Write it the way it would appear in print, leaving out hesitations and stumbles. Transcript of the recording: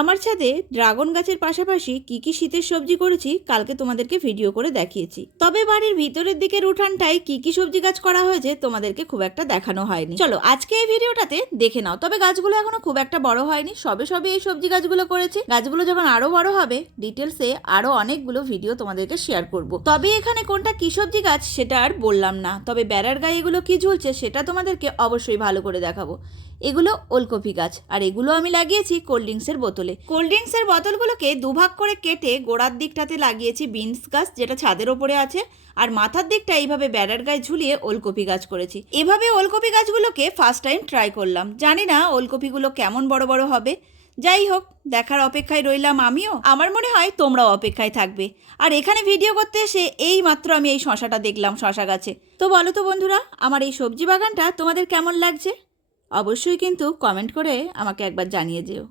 আমার ছাদে ড্রাগন গাছের পাশাপাশি কি কি শীতের সবজি করেছি কালকে তোমাদেরকে ভিডিও করে দেখিয়েছি। তবে বাড়ির ভিতরের দিকের উঠানটায় কি কি সবজি গাছ করা হয়েছে তোমাদেরকে খুব একটা দেখানো হয়নি। চলো আজকে এই ভিডিওটাতে দেখে নাও। তবে গাছগুলো এখনো খুব একটা বড় হয়নি, সবে সবে এই সবজি গাছগুলো করেছি। গাছগুলো যখন আরো বড় হবে ডিটেলসে আরো অনেকগুলো ভিডিও তোমাদেরকে শেয়ার করব। তবে এখানে কোনটা কি সবজি গাছ সেটা আর বললাম না, তবে বেড়ার গায়ে এগুলো কি ঝুলছে সেটা তোমাদেরকে অবশ্যই ভালো করে দেখাবো। এগুলো ওলকপি গাছ, আর এগুলো আমি লাগিয়েছি কোল্ড ড্রিঙ্কসের বোতলে। কোল্ড ড্রিঙ্কসের বোতলগুলোকে দুভাগ করে কেটে গোড়ার দিকটাতে লাগিয়েছি বিনস গাছ, যেটা ছাদের ওপরে আছে, আর মাথার দিকটা এইভাবে বেড়ার গায়ে ঝুলিয়ে ওলকপি গাছ করেছি। এভাবে ওলকপি গাছগুলোকে ফার্স্ট টাইম ট্রাই করলাম, জানি না ওলকপিগুলো কেমন বড় বড় হবে। যাই হোক, দেখার অপেক্ষায় রইলাম আমিও, আমার মনে হয় তোমরাও অপেক্ষায় থাকবে। আর এখানে ভিডিও করতে এসে এই মাত্র আমি এই শশাটা দেখলাম শশা গাছে। তো বলো তো বন্ধুরা, আমার এই সবজি বাগানটা তোমাদের কেমন লাগছে? অবশ্যই কিন্তু কমেন্ট করে আমাকে একবার জানিয়ে যেও।